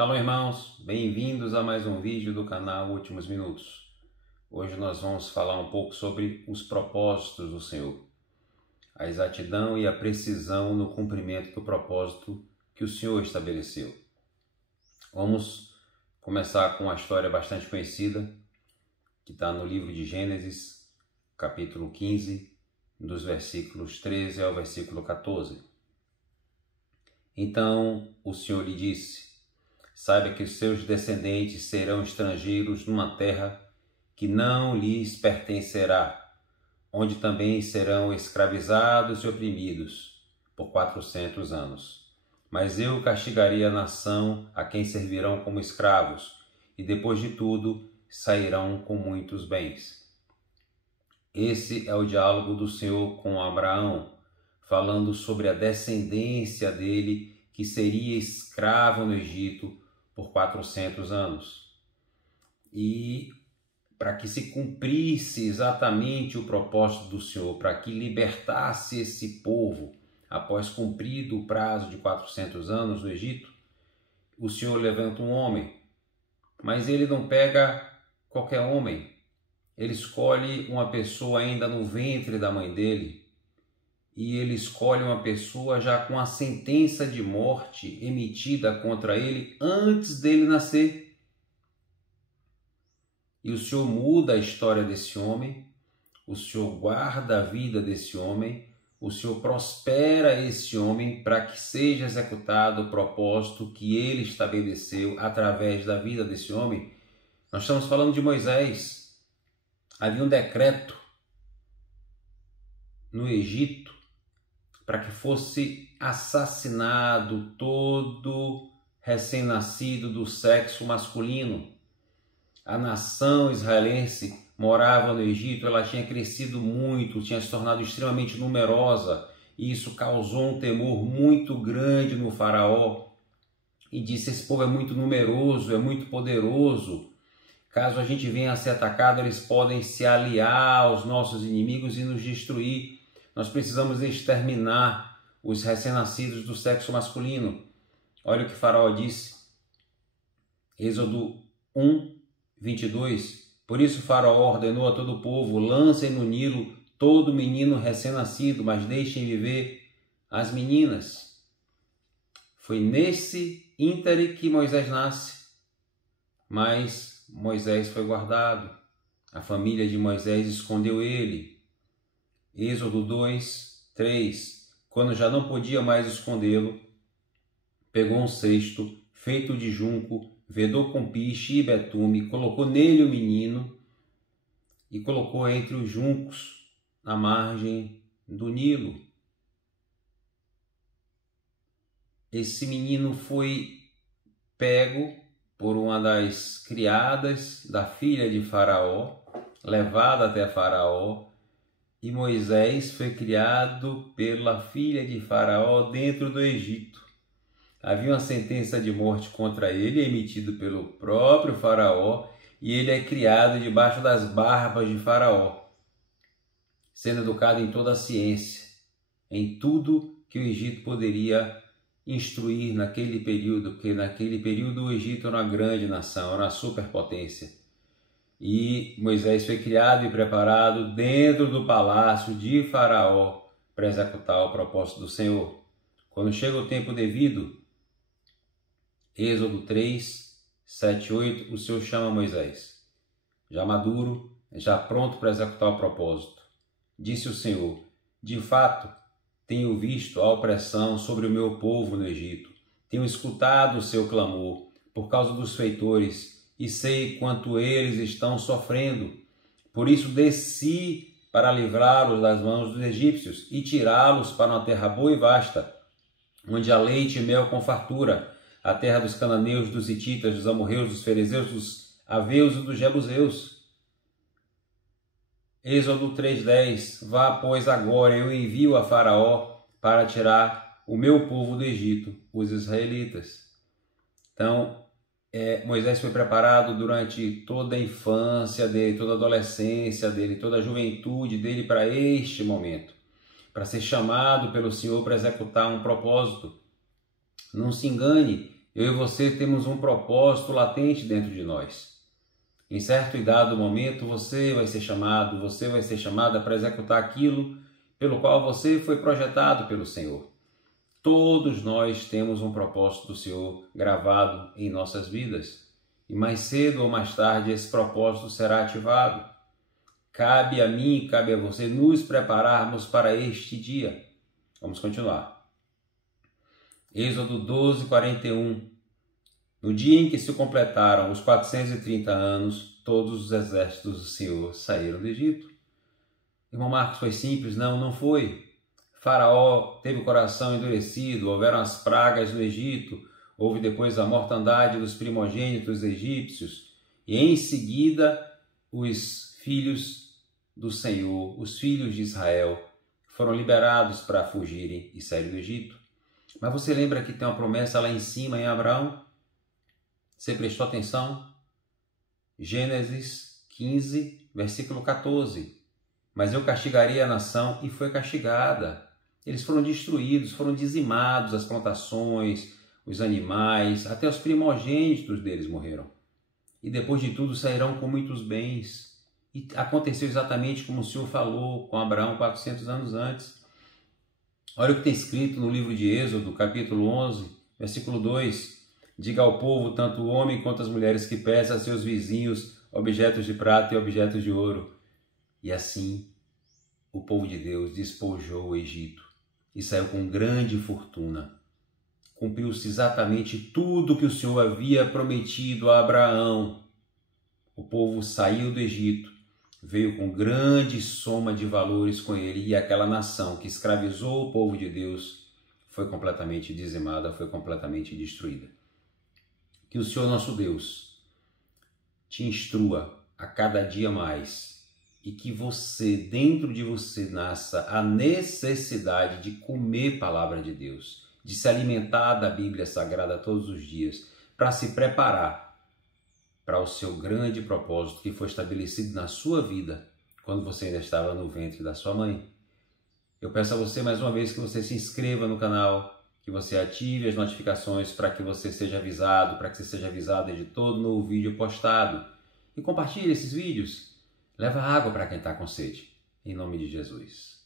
Shalom, irmãos, bem-vindos a mais um vídeo do canal Últimos Minutos. Hoje nós vamos falar um pouco sobre os propósitos do Senhor, a exatidão e a precisão no cumprimento do propósito que o Senhor estabeleceu. Vamos começar com uma história bastante conhecida, que está no livro de Gênesis, capítulo 15, dos versículos 13 ao versículo 14. Então o Senhor lhe disse: saiba que os seus descendentes serão estrangeiros numa terra que não lhes pertencerá, onde também serão escravizados e oprimidos por 400 anos. Mas eu castigarei a nação a quem servirão como escravos, e depois de tudo sairão com muitos bens. Esse é o diálogo do Senhor com Abraão, falando sobre a descendência dele que seria escravo no Egito por 400 anos. E para que se cumprisse exatamente o propósito do Senhor, para que libertasse esse povo após cumprido o prazo de 400 anos no Egito, o Senhor levanta um homem, mas ele não pega qualquer homem, ele escolhe uma pessoa ainda no ventre da mãe dele, e ele escolhe uma pessoa já com a sentença de morte emitida contra ele antes dele nascer. E o Senhor muda a história desse homem, o Senhor guarda a vida desse homem, o Senhor prospera esse homem para que seja executado o propósito que ele estabeleceu através da vida desse homem. Nós estamos falando de Moisés. Havia um decreto no Egito para que fosse assassinado todo recém-nascido do sexo masculino. A nação israelense morava no Egito, ela tinha crescido muito, tinha se tornado extremamente numerosa, e isso causou um temor muito grande no faraó, e disse: esse povo é muito numeroso, é muito poderoso, caso a gente venha a ser atacado, eles podem se aliar aos nossos inimigos e nos destruir. Nós precisamos exterminar os recém-nascidos do sexo masculino. Olha o que Faraó disse. Êxodo 1, 22. Por isso Faraó ordenou a todo o povo: lancem no Nilo todo menino recém-nascido, mas deixem viver as meninas. Foi nesse íntere que Moisés nasce. Mas Moisés foi guardado. A família de Moisés escondeu ele. Êxodo 2, 3. Quando já não podia mais escondê-lo, pegou um cesto feito de junco, vedou com piche e betume, colocou nele o menino e colocou entre os juncos na margem do Nilo. Esse menino foi pego por uma das criadas da filha de Faraó, levado até Faraó, e Moisés foi criado pela filha de Faraó dentro do Egito. Havia uma sentença de morte contra ele, emitida pelo próprio Faraó, e ele é criado debaixo das barbas de Faraó, sendo educado em toda a ciência, em tudo que o Egito poderia instruir naquele período, porque naquele período o Egito era uma grande nação, era uma superpotência. E Moisés foi criado e preparado dentro do palácio de Faraó para executar o propósito do Senhor. Quando chega o tempo devido, Êxodo 3, 7, 8, o Senhor chama Moisés, já maduro, já pronto para executar o propósito. Disse o Senhor: de fato, tenho visto a opressão sobre o meu povo no Egito, tenho escutado o seu clamor por causa dos feitores, e sei quanto eles estão sofrendo. Por isso desci para livrá-los das mãos dos egípcios e tirá-los para uma terra boa e vasta, onde há leite e mel com fartura, a terra dos cananeus, dos hititas, dos amorreus, dos ferezeus, dos aveus e dos jebuseus. Êxodo 3:10. Vá, pois, agora, eu envio a Faraó para tirar o meu povo do Egito, os israelitas. Então, Moisés foi preparado durante toda a infância dele, toda a adolescência dele, toda a juventude dele para este momento, para ser chamado pelo Senhor para executar um propósito. Não se engane eu e você temos um propósito latente dentro de nós. Em certo e dado momento, você vai ser chamada para executar aquilo pelo qual você foi projetado pelo Senhor. Todos nós temos um propósito do Senhor gravado em nossas vidas. E mais cedo ou mais tarde esse propósito será ativado. Cabe a mim e cabe a você nos prepararmos para este dia. Vamos continuar. Êxodo 12, 41. No dia em que se completaram os 430 anos, todos os exércitos do Senhor saíram do Egito. Irmão Marcos, foi simples? Não foi. Faraó teve o coração endurecido, houveram as pragas no Egito, houve depois a mortandade dos primogênitos egípcios, e em seguida os filhos do Senhor, os filhos de Israel, foram liberados para fugirem e saírem do Egito. Mas você lembra que tem uma promessa lá em cima em Abraão? Você prestou atenção? Gênesis 15, versículo 14. Mas eu castigaria a nação, e foi castigada. Eles foram destruídos, foram dizimados, as plantações, os animais, até os primogênitos deles morreram. E depois de tudo sairão com muitos bens. E aconteceu exatamente como o Senhor falou com Abraão 400 anos antes. Olha o que tem escrito no livro de Êxodo, capítulo 11, versículo 2. Diga ao povo, tanto o homem quanto as mulheres, que peçam a seus vizinhos objetos de prata e objetos de ouro. E assim o povo de Deus despojou o Egito e saiu com grande fortuna. Cumpriu-se exatamente tudo que o Senhor havia prometido a Abraão. O povo saiu do Egito, veio com grande soma de valores com ele, e aquela nação que escravizou o povo de Deus foi completamente dizimada, foi completamente destruída. Que o Senhor nosso Deus te instrua a cada dia mais, e que você, dentro de você, nasça a necessidade de comer palavra de Deus, de se alimentar da Bíblia Sagrada todos os dias, para se preparar para o seu grande propósito que foi estabelecido na sua vida quando você ainda estava no ventre da sua mãe. Eu peço a você mais uma vez que você se inscreva no canal, que você ative as notificações para que você seja avisado, de todo novo vídeo postado. E compartilhe esses vídeos. Leva água para quem está com sede. Em nome de Jesus.